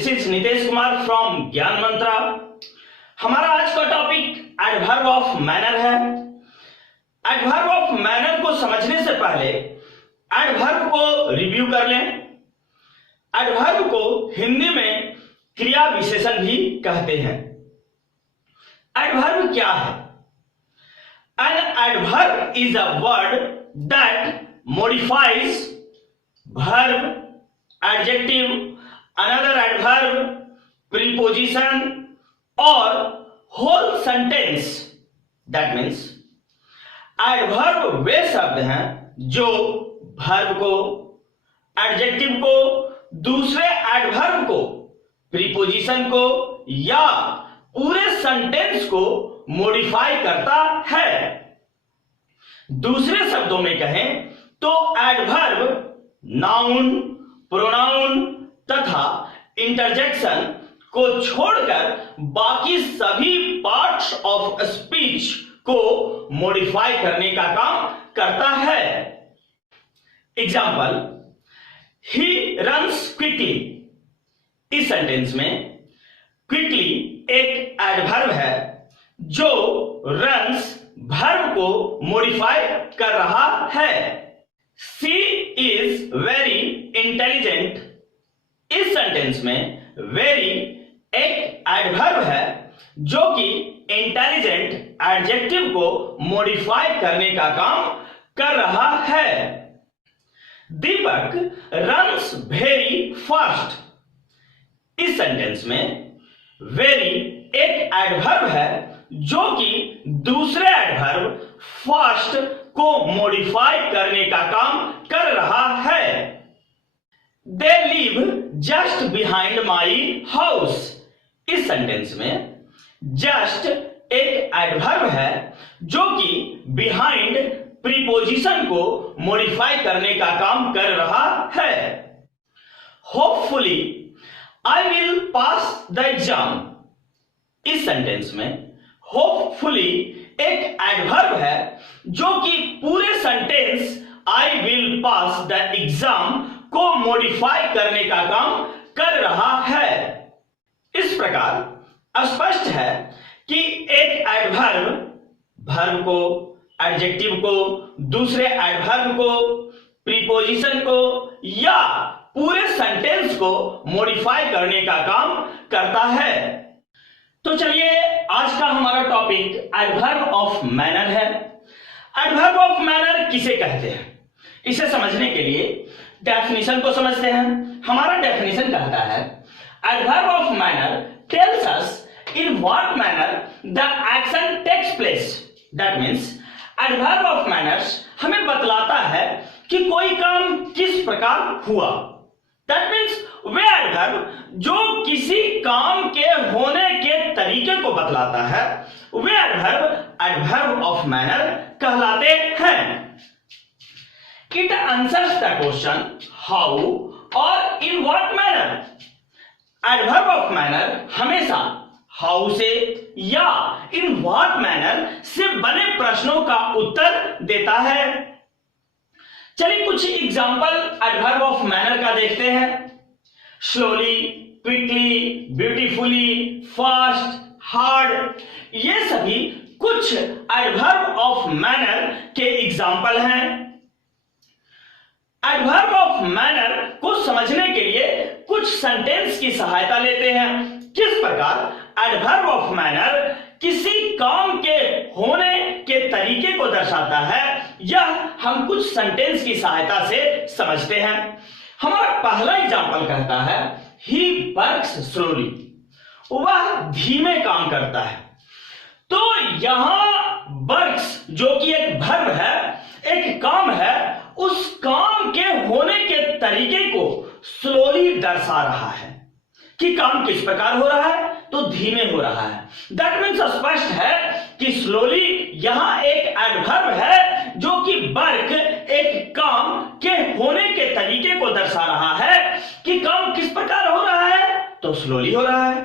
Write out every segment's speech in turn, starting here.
This is Nitesh Kumar from ज्ञान मंत्रा। हमारा आज का टॉपिक एडवर्ब ऑफ मैनर है। एडवर्ब ऑफ मैनर को समझने से पहले एडवर्ब को रिव्यू कर लें। एडवर्ब को हिंदी में क्रिया विशेषण भी कहते हैं। एडवर्ब क्या है? An adverb is a word that modifies verb, adjective, another adverb, preposition or whole sentence। That means adverb वे शब्द हैं जो verb को, adjective को, दूसरे adverb को, preposition को या पूरे sentence को modify करता है। दूसरे शब्दों में कहें तो एडवर्ब नाउन, प्रोनाउन तथा इंटरजेक्शन को छोड़कर बाकी सभी पार्ट्स ऑफ स्पीच को मॉडिफाई करने का काम करता है। Example, he runs quickly. इस सेंटेंस में क्विकली एक एडवर्ब है जो रन्स वर्ब को मॉडिफाई कर रहा है। She is very intelligent। इस सेंटेंस में very एक एडवर्ब है जो कि इंटेलिजेंट एडजेक्टिव को मॉडिफाई करने का काम कर रहा है। दीपक रन्स वेरी फास्ट। इस सेंटेंस में वेरी एक एडवर्ब है जो कि दूसरे एडवर्ब फास्ट को मॉडिफाई करने का काम कर रहा है। They live just behind my house. इस सेंटेंस में जस्ट एक एडवर्ब है जो कि बिहाइंड प्रीपोजिशन को मॉडिफाई करने का काम कर रहा है। Hopefully I will pass the exam. इस सेंटेंस में होपफुली एक एडवर्ब है जो कि पूरे sentence I will pass the exam को मॉडिफाई करने का काम कर रहा है। इस प्रकार स्पष्ट है कि एक एडवर्ब वर्ब को, एडजेक्टिव को, दूसरे एडवर्ब को, प्रीपोजिशन को या पूरे सेंटेंस को मॉडिफाई करने का काम करता है। तो चलिए आज का हमारा टॉपिक एडवर्ब ऑफ मैनर है। एडवर्ब ऑफ मैनर किसे कहते हैं, इसे समझने के लिए डेफिनेशन को समझते हैं। हमारा डेफिनेशन कहता है adverb of manner tells us in what manner the action takes place. That means adverb of manners हमें बतलाता है कि कोई काम किस प्रकार हुआ। दैट मींस वे एडवर्ब जो किसी काम के होने के तरीके को बतलाता है वे एडवर्ब ऑफ मैनर कहलाते हैं। It answers the question how और in what manner. Adverb of manner हमेशा हाउ से या इन व्हाट मैनर से बने प्रश्नों का उत्तर देता है। चलिए कुछ एग्जांपल एडवर्ब ऑफ मैनर का देखते हैं। Slowly, quickly, beautifully, fast, hard, ये सभी कुछ एडवर्ब ऑफ मैनर के एग्जाम्पल हैं। एडवर्ब ऑफ मैनर को समझने के लिए कुछ सेंटेंस की सहायता लेते हैं। किस प्रकार एडवर्ब ऑफ मैनर किसी काम के होने के तरीके को दर्शाता है, यह हम कुछ सेंटेंस की सहायता से समझते हैं। हमारा पहला एग्जाम्पल कहता है ही वर्क्स स्लोली। वह धीमे काम करता है। तो यहां वर्क्स जो कि एक वर्ब है, एक काम है, उस काम के होने के तरीके को स्लोली दर्शा रहा है कि काम किस प्रकार हो रहा है, तो धीमे हो रहा है। दैट मीन्स स्पष्ट है कि स्लोली यहां एक एडवर्ब है जो कि वर्क एक काम के होने के तरीके को दर्शा रहा है कि काम किस प्रकार हो रहा है, तो स्लोली हो रहा है।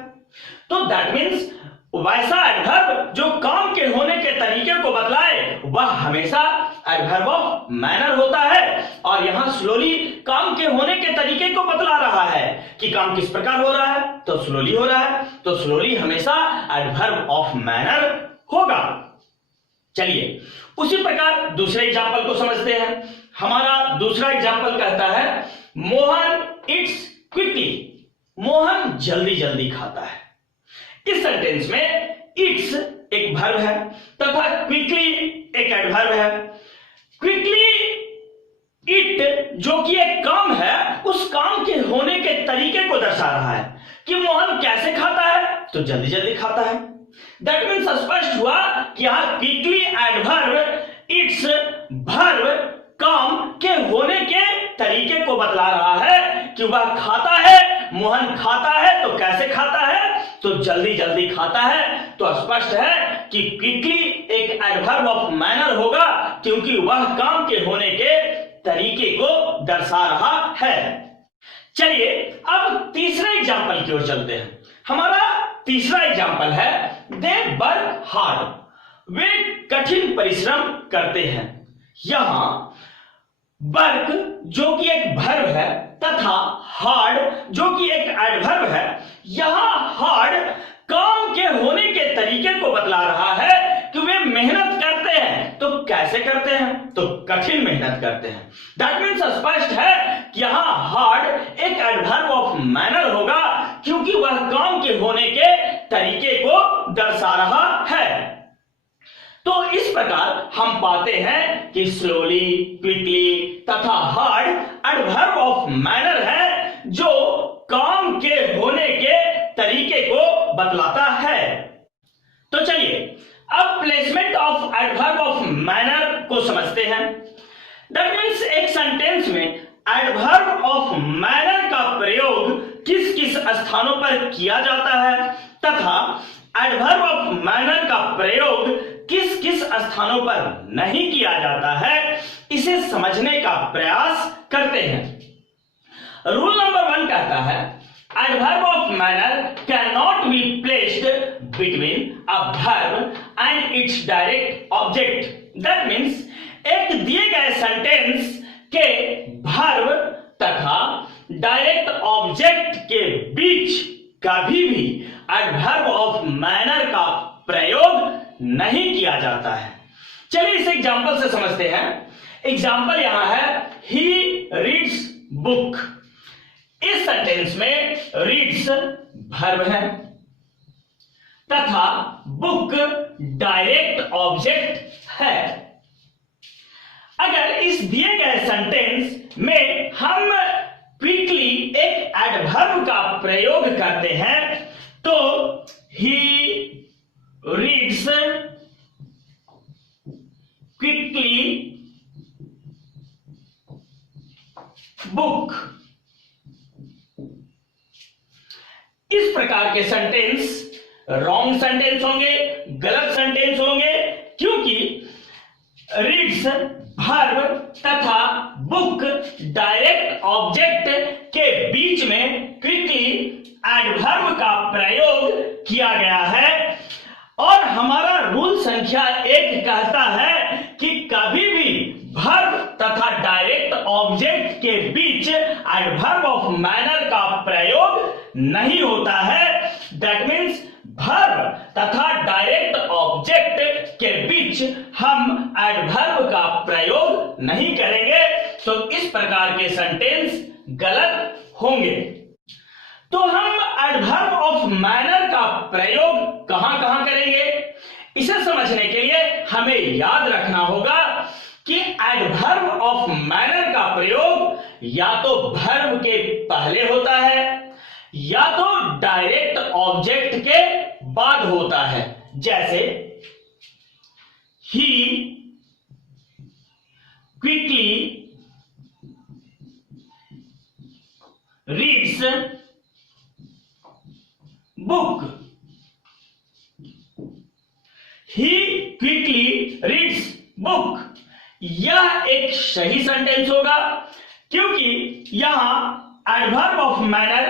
तो दैट मीन्स वैसा एडवर्ब जो काम के होने के तरीके को बतलाए वह हमेशा एडवर्ब ऑफ मैनर होता है। और यहां स्लोली काम के होने के तरीके को बतला रहा है कि काम किस प्रकार हो रहा है, तो स्लोली हो रहा है, तो स्लोली हमेशा एडवर्ब ऑफ मैनर होगा। चलिए उसी प्रकार दूसरे एग्जाम्पल को समझते हैं। हमारा दूसरा एग्जाम्पल कहता है मोहन इट्स क्विकली, मोहन जल्दी जल्दी खाता है। इस सेंटेंस में इट्स एक वर्ब है तथा क्विकली एक एडवर्ब है। क्विकली इट जो कि एक काम है, उस काम के होने के तरीके को दर्शा रहा है कि मोहन कैसे खाता है, तो जल्दी जल्दी खाता है। दैट मीन्स स्पष्ट हुआ कि यहां क्विकली एडवर्ब इट्स वर्ब काम के होने के तरीके को बतला रहा है कि वह खाता है, मोहन खाता है, तो कैसे खाता है, तो जल्दी जल्दी खाता है। तो स्पष्ट है कि क्विकली एक एडवर्ब ऑफ मैनर होगा क्योंकि वह काम के होने के तरीके को दर्शा रहा है। चलिए अब तीसरे एग्जाम्पल की ओर चलते हैं। हमारा तीसरा एग्जाम्पल है दे वर्क हार्ड, वे कठिन परिश्रम करते हैं। यहां वर्क जो कि एक वर्ब है तथा हार्ड जो कि एक एडवर्ब है। यहां हार्ड काम के होने के तरीके को बतला रहा है कि वे मेहनत करते हैं, तो कैसे करते हैं, तो कठिन मेहनत करते हैं। दैट मीन्स स्पष्ट है कि यहां हार्ड एक एडवर्ब ऑफ मैनर होगा क्योंकि वह काम के होने के तरीके को दर्शा रहा है। तो इस प्रकार हम पाते हैं कि स्लोली, क्विकली तथा हार्ड एडवर्ब ऑफ मैनर है जो काम के होने के तरीके को बतलाता है। तो चलिए अब placement of adverb of manner को समझते हैं। दैट मीन्स एक सेंटेंस में एडवर्ब ऑफ मैनर का प्रयोग किस किस स्थानों पर किया जाता है तथा एडवर्ब ऑफ मैनर का प्रयोग किस किस स्थानों पर नहीं किया जाता है, इसे समझने का प्रयास करते हैं। रूल नंबर 1 कहता है adverb of manner can not be placed between a verb and it's direct object. That means एक दिए गए सेंटेंस के वर्ब तथा डायरेक्ट ऑब्जेक्ट के बीच कभी भी एडवर्ब ऑफ मैनर का प्रयोग नहीं किया जाता है। चलिए इस एग्जांपल से समझते हैं। एग्जांपल यहां है ही रीड्स बुक। इस सेंटेंस में रीड्स वर्ब है तथा बुक डायरेक्ट ऑब्जेक्ट है। अगर इस दिए गए सेंटेंस में हम क्विकली एक एडवर्ब का प्रयोग करते हैं तो ही रीड्स क्विकली बुक। इस प्रकार के सेंटेंस रॉन्ग सेंटेंस होंगे, गलत सेंटेंस होंगे क्योंकि रीड्स वर्ब तथा बुक डायरेक्ट ऑब्जेक्ट के बीच में क्विकली एडवर्ब का प्रयोग किया गया है। और हमारा रूल संख्या 1 कहता है कि कभी भी वर्ब तथा डायरेक्ट ऑब्जेक्ट के बीच एडवर्ब ऑफ मैनर का प्रयोग नहीं होता है। दैट मीन्स वर्ब तथा डायरेक्ट ऑब्जेक्ट के बीच हम एडवर्ब का प्रयोग नहीं करेंगे, तो इस प्रकार के सेंटेंस गलत होंगे। तो हम एडवर्ब ऑफ मैनर का प्रयोग कहां कहां करेंगे, इसे समझने के लिए हमें याद रखना होगा कि एडवर्ब ऑफ मैनर का प्रयोग या तो वर्ब के पहले होता है या तो डायरेक्ट ऑब्जेक्ट के बाद होता है। जैसे ही क्विकली रीड्स बुक। ही क्विकली रीड्स बुक, यह एक सही सेंटेंस होगा क्योंकि यहां एडवर्ब ऑफ मैनर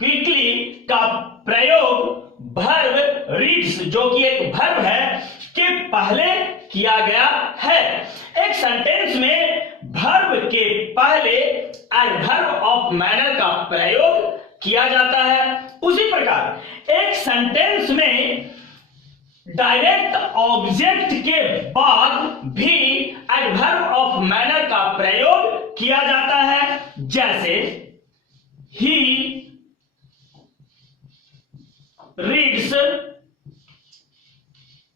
क्विकली का प्रयोग वर्ब रीड्स जो कि एक वर्ब है के पहले किया गया है। एक सेंटेंस में वर्ब के पहले एडवर्ब ऑफ मैनर का प्रयोग किया जाता है। उसी प्रकार एक सेंटेंस में डायरेक्ट ऑब्जेक्ट के बाद भी एडवर्ब ऑफ मैनर का प्रयोग किया जाता है। जैसे ही रीड्स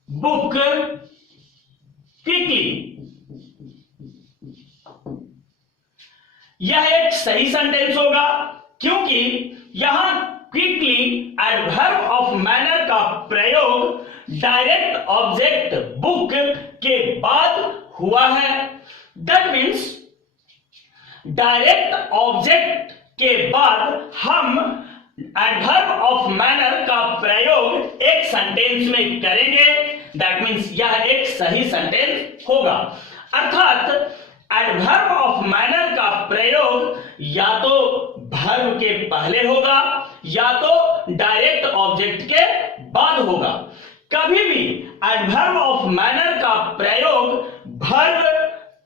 बुक क्विकली। यह एक सही सेंटेंस होगा क्योंकि यहां क्विकली एडवर्ब ऑफ मैनर का प्रयोग डायरेक्ट ऑब्जेक्ट बुक के बाद हुआ है। दैट मीन्स डायरेक्ट ऑब्जेक्ट के बाद हम एडवर्ब ऑफ मैनर का प्रयोग एक सेंटेंस में करेंगे। दैट मीन्स यह एक सही सेंटेंस होगा। अर्थात एडवर्ब ऑफ मैनर का प्रयोग या तो वर्ब के पहले होगा या तो डायरेक्ट ऑब्जेक्ट के बाद होगा। कभी भी एडवर्ब ऑफ मैनर का प्रयोग वर्ब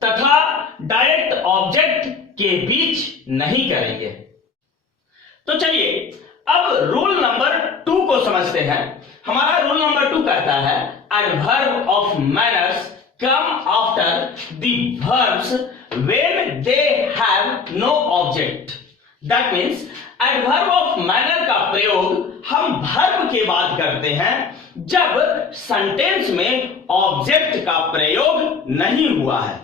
तथा डायरेक्ट ऑब्जेक्ट के बीच नहीं करेंगे। तो चलिए अब रूल नंबर 2 को समझते हैं। हमारा रूल नंबर 2 कहता है adverb of manners come after the verbs when they have no object. That means adverb of manner का प्रयोग हम वर्ब के बाद करते हैं जब सेंटेंस में ऑब्जेक्ट का प्रयोग नहीं हुआ है।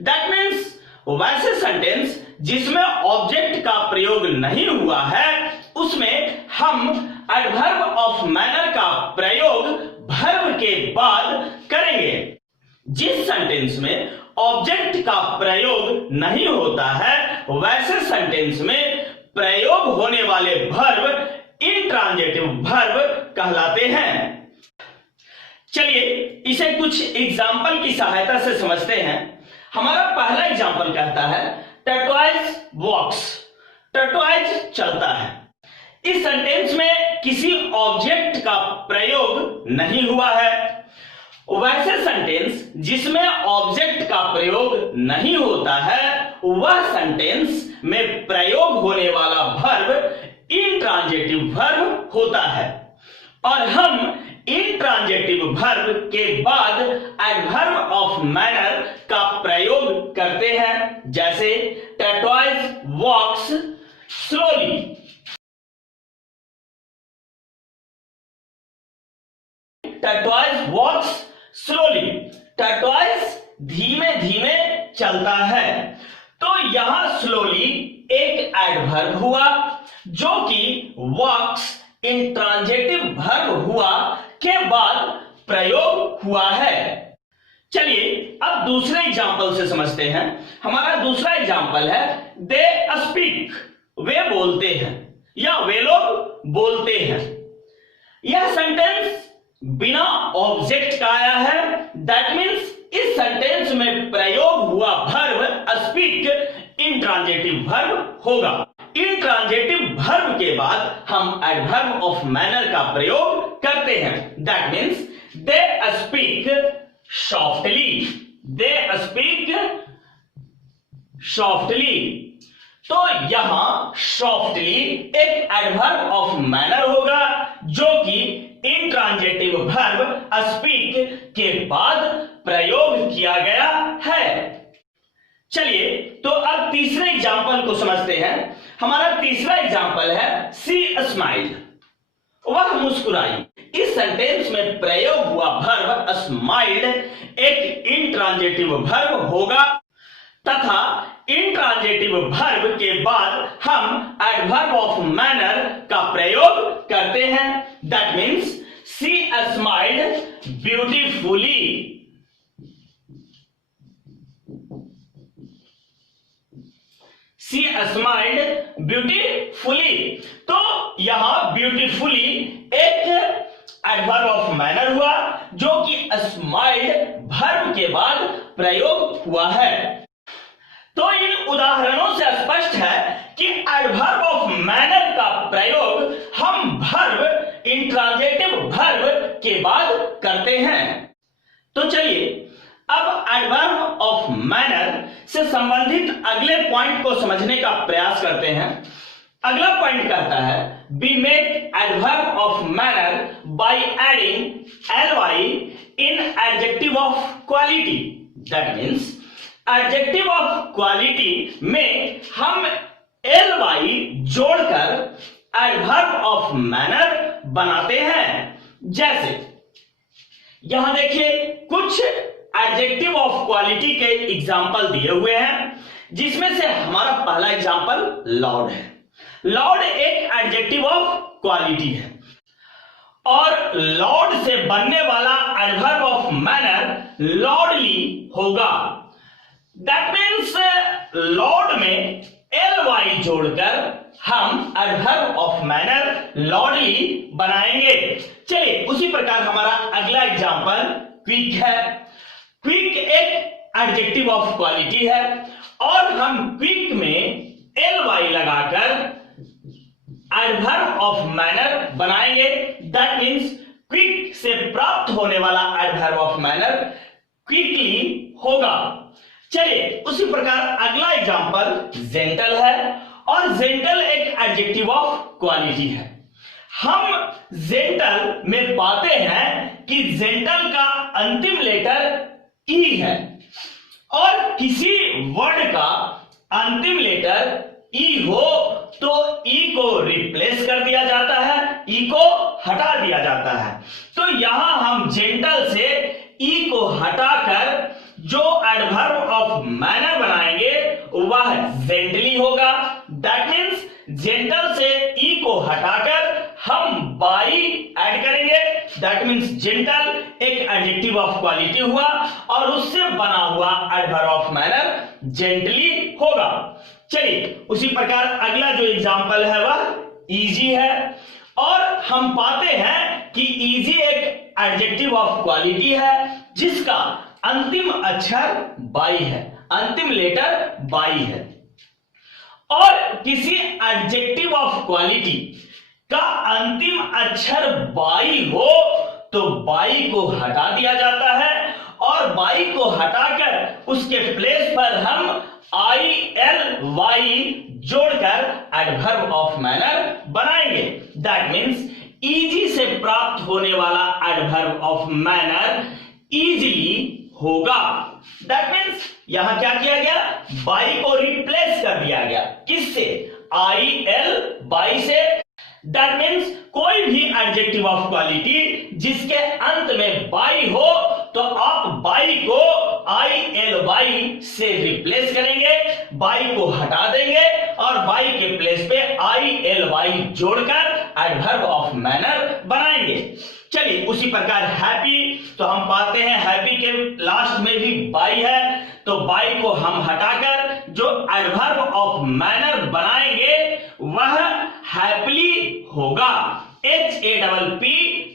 दैट मीन्स वैसे सेंटेंस जिसमें ऑब्जेक्ट का प्रयोग नहीं हुआ है उसमें हम एडवर्ब ऑफ मैनर का प्रयोग वर्ब के बाद करेंगे। जिस सेंटेंस में ऑब्जेक्ट का प्रयोग नहीं होता है वैसे सेंटेंस में प्रयोग होने वाले वर्ब इंट्रांजिटिव वर्ब कहलाते हैं। चलिए इसे कुछ एग्जाम्पल की सहायता से समझते हैं। हमारा पहला एग्जाम्पल कहता है टर्टवाइज वॉक्स। टर्टवाइज चलता है। इस सेंटेंस में किसी ऑब्जेक्ट का प्रयोग नहीं हुआ है। वैसे सेंटेंस जिसमें ऑब्जेक्ट का प्रयोग नहीं होता है वह सेंटेंस में प्रयोग होने वाला वर्ब इंट्रांजिटिव वर्ब होता है और हम इंट्रांजिटिव वर्ब के बाद एडवर्ब ऑफ मैनर का प्रयोग करते हैं। जैसे टर्टवाइज वॉक्स स्लोली। टर्टवाइज वॉक्स स्लोली। टर्टवाइज धीमे धीमे चलता है। तो यहां स्लोली एक एडवर्ब हुआ जो कि वॉक्स इंट्रांजिटिव वर्ब हुआ के बाद प्रयोग हुआ है। चलिए अब दूसरे एग्जाम्पल से समझते हैं। हमारा दूसरा एग्जाम्पल है दे स्पीक। वे बोलते हैं या वे लोग बोलते हैं। यह सेंटेंस बिना ऑब्जेक्ट का आया है। दैट मीन्स इस सेंटेंस में प्रयोग हुआ वर्ब स्पीक इंट्रांजिटिव वर्ब होगा। इंट्रांजिटिव वर्ब के बाद हम एडवर्ब ऑफ मैनर का प्रयोग करते हैं। That means they speak softly. They speak softly. तो यहां सॉफ्टली एक एडवर्ब ऑफ मैनर होगा जो कि इंट्रांजिटिव वर्ब स्पीक के बाद प्रयोग किया गया है। चलिए तो अब तीसरे एग्जाम्पल को समझते हैं। हमारा तीसरा एग्जाम्पल है सी स्माइल्ड। वह मुस्कुराई। इस सेंटेंस में प्रयोग हुआ वर्ब स्माइल्ड एक इंट्रांजिटिव वर्ब होगा तथा इंट्रांजिटिव वर्ब के बाद हम एडवर्ब ऑफ मैनर का प्रयोग करते हैं। That means she smiled beautifully. She smiled beautifully. तो यहां ब्यूटीफुली एक एडवर्ब ऑफ मैनर हुआ जो कि स्माइल्ड वर्ब के बाद प्रयोग हुआ है। तो इन उदाहरणों से स्पष्ट है कि एडवर्ब ऑफ मैनर का प्रयोग हम वर्ब, इंट्रांजिटिव वर्ब के बाद करते हैं। तो चलिए अब एडवर्ब ऑफ मैनर से संबंधित अगले पॉइंट को समझने का प्रयास करते हैं। अगला पॉइंट कहता है we make adverb of manner by adding ly in adjective of quality। that means adjective of quality में हम ly जोड़कर adverb of manner बनाते हैं। जैसे यहां देखिए कुछ adjective of quality के एग्जाम्पल दिए हुए हैं, जिसमें से हमारा पहला एग्जाम्पल लाउड है। लाउड एक एडजेक्टिव ऑफ क्वालिटी है और लाउड से बनने वाला एडवर्ब ऑफ मैनर लाउडली होगा। दैट मीन्स लाउड में ly जोड़कर हम एडवर्ब ऑफ मैनर लाउडली बनाएंगे। चलिए उसी प्रकार हमारा अगला एग्जांपल क्विक है। क्विक एक एडजेक्टिव ऑफ क्वालिटी है और हम क्विक में ly लगाकर एडवर्ब ऑफ मैनर बनाएंगे। दैट मीन्स क्विक से प्राप्त होने वाला एडवर्ब ऑफ मैनर क्विकली होगा। चलिए उसी प्रकार अगला एग्जांपल जेंटल है और जेंटल एक एडजेक्टिव ऑफ क्वालिटी है। हम जेंटल में पाते हैं कि जेंटल का अंतिम लेटर ई है और किसी वर्ड का अंतिम लेटर ई हो तो ई को रिप्लेस कर दिया जाता है, ई को हटा दिया जाता है। तो यहां हम जेंटल से ई को हटाकर जो एडवर्ब ऑफ मैनर बनाएंगे वह जेंटली होगा। दैट मीन्स जेंटल से ई को हटाकर हम बाई ऐड करेंगे। दैट मीन्स जेंटल एक एडजेक्टिव ऑफ क्वालिटी हुआ और उससे बना हुआ एडवर्ब ऑफ मैनर जेंटली होगा। चलिए उसी प्रकार अगला जो एग्जांपल है वह इजी है और हम पाते हैं कि इजी एक एडजेक्टिव ऑफ क्वालिटी है जिसका अंतिम अक्षर बाई है, अंतिम लेटर बाई है। और किसी एडजेक्टिव ऑफ क्वालिटी का अंतिम अक्षर बाई हो तो बाई को हटा दिया जाता है और बाई को हटाकर उसके प्लेस पर हम ILY जोड़कर एडवर्ब ऑफ मैनर बनाएंगे। दैट मीन्स इजी से प्राप्त होने वाला एडवर्ब ऑफ मैनर इजीली होगा। दैट मीन्स यहां क्या किया गया, बाई को रिप्लेस कर दिया गया। किससे? IL बाई से। दैट मीन्स कोई भी एडजेक्टिव ऑफ क्वालिटी जिसके अंत में बाई हो तो आप बाई को ILY से रिप्लेस करेंगे, बाई को हटा देंगे और बाई के प्लेस पे ILY जोड़कर एडवर्ब ऑफ मैनर बनाएंगे। चलिए उसी प्रकार हैप्पी, तो हम पाते हैं हैप्पी के लास्ट में भी बाई है तो बाई को हम हटाकर जो एडवर्ब ऑफ मैनर बनाएंगे वह हैप्पीली होगा। HAPPILY।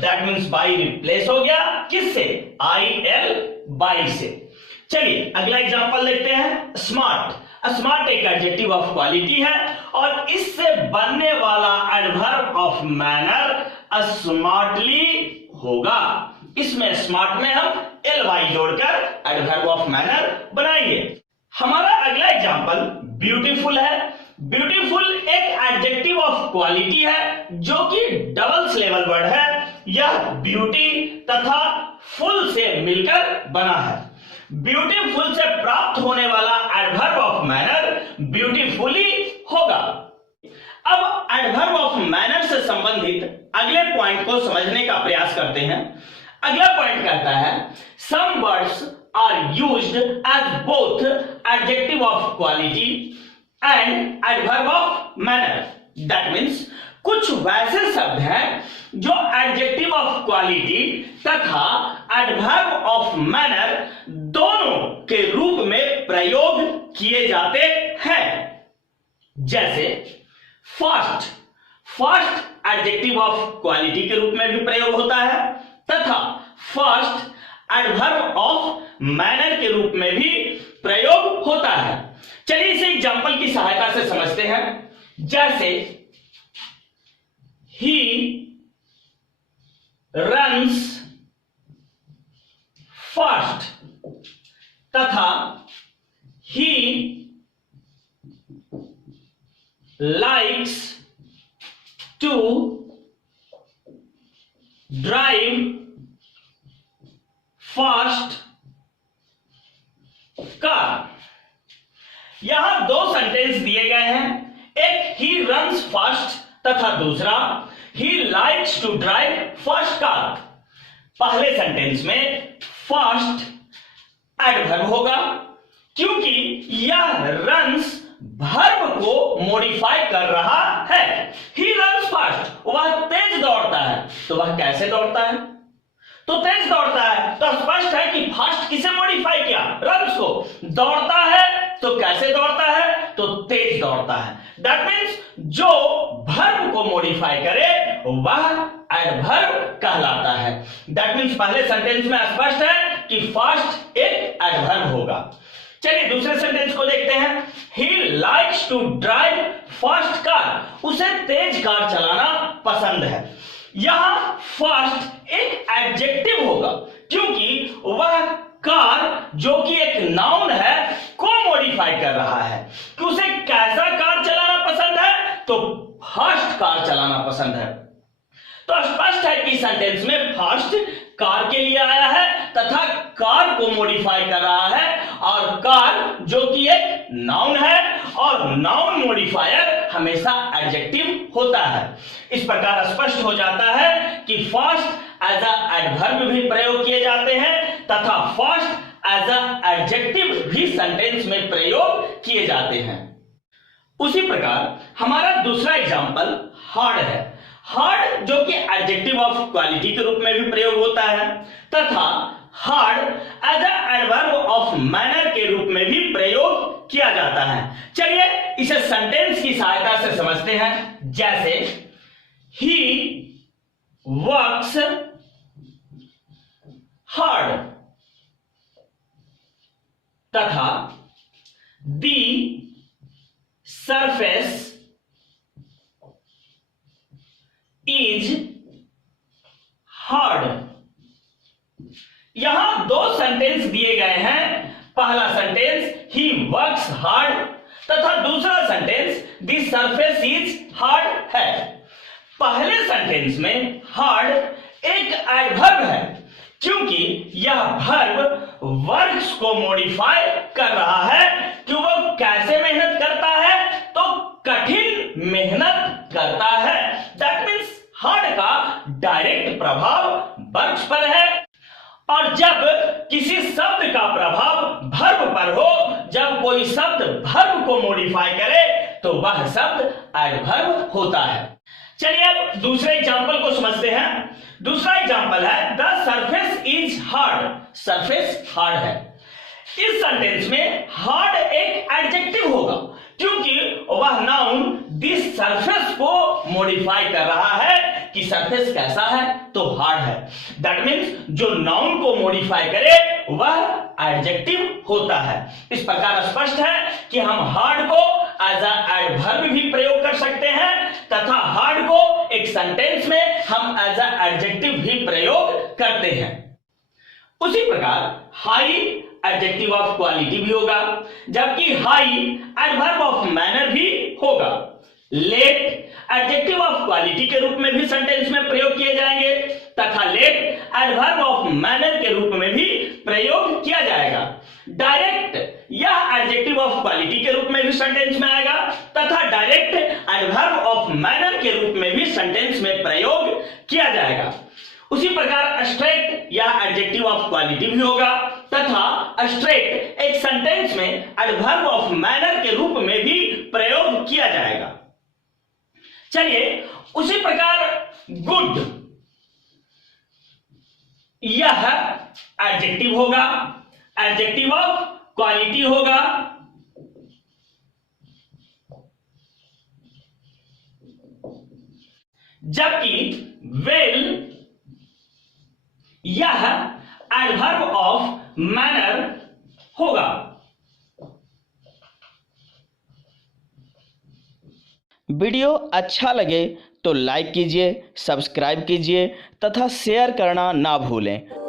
That means by replace हो गया किससे? ILY से। चलिए अगला एग्जांपल देखते हैं स्मार्ट। स्मार्ट एक एडजेक्टिव ऑफ क्वालिटी है और इससे बनने वाला एडवर्ब ऑफ मैनर स्मार्टली होगा। इसमें स्मार्ट में हम ly जोड़कर एडवर्ब ऑफ मैनर बनाएंगे। हमारा अगला एग्जांपल ब्यूटीफुल है। ब्यूटीफुल एक एडजेक्टिव ऑफ क्वालिटी है जो कि डबल सिलेबल वर्ड है। यह ब्यूटी तथा फुल से मिलकर बना है। ब्यूटीफुल से प्राप्त होने वाला एडवर्ब ऑफ मैनर ब्यूटीफुली होगा। अब एडवर्ब ऑफ मैनर से संबंधित अगले पॉइंट को समझने का प्रयास करते हैं। अगला पॉइंट कहता है some words are used as both adjective of quality and adverb of manner. That means कुछ वैसे शब्द हैं जो एडजेक्टिव ऑफ क्वालिटी तथा एडवर्ब ऑफ मैनर दोनों के रूप में प्रयोग किए जाते हैं। जैसे fast, fast adjective of quality के रूप में भी प्रयोग होता है तथा फास्ट एडवर्ब ऑफ मैनर के रूप में भी प्रयोग होता है। चलिए इसे एग्जांपल की सहायता से समझते हैं। जैसे ही रन्स फास्ट तथा he likes to drive fast car. यहां दो सेंटेंस दिए गए हैं, एक ही रन्स फास्ट तथा दूसरा he likes to drive fast car. पहले सेंटेंस में फास्ट एडवर्ब होगा क्योंकि यह रन्स वर्ब को मॉडिफाई कर रहा है। ही रन्स फास्ट, वह तेज दौड़ता है। तो वह कैसे दौड़ता है? तो तेज दौड़ता है। तो स्पष्ट है कि फास्ट किसे मॉडिफाई किया? रन्स को। दौड़ता है तो कैसे दौड़ता है? तो तेज दौड़ता है। दैट मीन्स जो वर्ब को मॉडिफाई करे वह एडवर्ब कहलाता है। दैट मीन्स पहले सेंटेंस में स्पष्ट है कि फास्ट एक एडवर्ब होगा। चलिए दूसरे सेंटेंस को देखते हैं। He likes to drive fast car, उसे तेज कार चलाना पसंद है। यहां फास्ट एक एडजेक्टिव होगा क्योंकि वह कार जो कि एक नाउन है को मॉडिफाई कर रहा है कि उसे कैसा कार चलाना पसंद है? तो फास्ट कार चलाना पसंद है। तो स्पष्ट है कि सेंटेंस में फास्ट कार के लिए आया है तथा कार को मॉडिफाई कर रहा है, और कार जो कि एक नाउन है और नाउन मॉडिफायर हमेशा एडजेक्टिव होता है। इस प्रकार स्पष्ट हो जाता है कि फास्ट एज अ एडवर्ब भी प्रयोग किए जाते हैं तथा फास्ट एज अ एडजेक्टिव भी सेंटेंस में प्रयोग किए जाते हैं। उसी प्रकार हमारा दूसरा एग्जांपल हार्ड है। हार्ड जो कि एडजेक्टिव ऑफ क्वालिटी के रूप में भी प्रयोग होता है तथा hard as a adverb of manner के रूप में भी प्रयोग किया जाता है। चलिए इसे सेंटेंस की सहायता से समझते हैं। जैसे ही वर्क्स हार्ड तथा दी सरफेस इज हार्ड। यहां दो सेंटेंस दिए गए हैं। पहला सेंटेंस ही वर्क्स हार्ड तथा दूसरा sentence the surface is hard है। पहले सेंटेंस में हार्ड एक एडवर्ब है क्योंकि यह वर्ब वर्क्स को मॉडिफाई कर रहा है कि वो कैसे मेहनत करता है? तो कठिन मेहनत करता है। दैट मीन्स हार्ड का डायरेक्ट प्रभाव वर्क्स पर है, और जब किसी शब्द का प्रभाव वर्ब पर हो, जब कोई शब्द वर्ब को मॉडिफाई करे तो वह शब्द एडवर्ब होता है। चलिए अब दूसरे एग्जांपल को समझते हैं। दूसरा एग्जांपल है the surface is hard. Surface hard है। इस सेंटेंस में हार्ड एक एडजेक्टिव होगा क्योंकि वह नाउन दिस सरफेस को मॉडिफाई कर रहा है कि सरफेस कैसा है? तो हार्ड है। दैट मीन्स जो नाउन को मॉडिफाई करे वह एडजेक्टिव होता है। इस प्रकार स्पष्ट है कि हम हार्ड को एज अ एडवर्ब भी प्रयोग कर सकते हैं तथा हार्ड को एक सेंटेंस में हम एज अ एडजेक्टिव भी प्रयोग करते हैं। उसी प्रकार हाई एडजेक्टिव ऑफ क्वालिटी भी होगा, जबकि हाई एडवर्ब ऑफ मैनर भी होगा। लेट एडजेक्टिव ऑफ क्वालिटी के रूप में भी सेंटेंस में प्रयोग किए जाएंगे तथा लेट एडवर्ब ऑफ मैनर के रूप में भी प्रयोग किया जाएगा। डायरेक्ट यह एडजेक्टिव ऑफ क्वालिटी के रूप में भी सेंटेंस में आएगा तथा डायरेक्ट एडवर्ब ऑफ मैनर के रूप में भी सेंटेंस में प्रयोग किया जाएगा। उसी प्रकार स्ट्रेट यह एडजेक्टिव ऑफ क्वालिटी भी होगा तथा स्ट्रेट एक सेंटेंस में एडवर्ब ऑफ मैनर के रूप में भी प्रयोग किया जाएगा। चलिए उसी प्रकार गुड यह एडजेक्टिव होगा, एडजेक्टिव ऑफ क्वालिटी होगा, जबकि वेल यह एडवर्ब ऑफ मैनर होगा। वीडियो अच्छा लगे तो लाइक कीजिए, सब्सक्राइब कीजिए तथा शेयर करना ना भूलें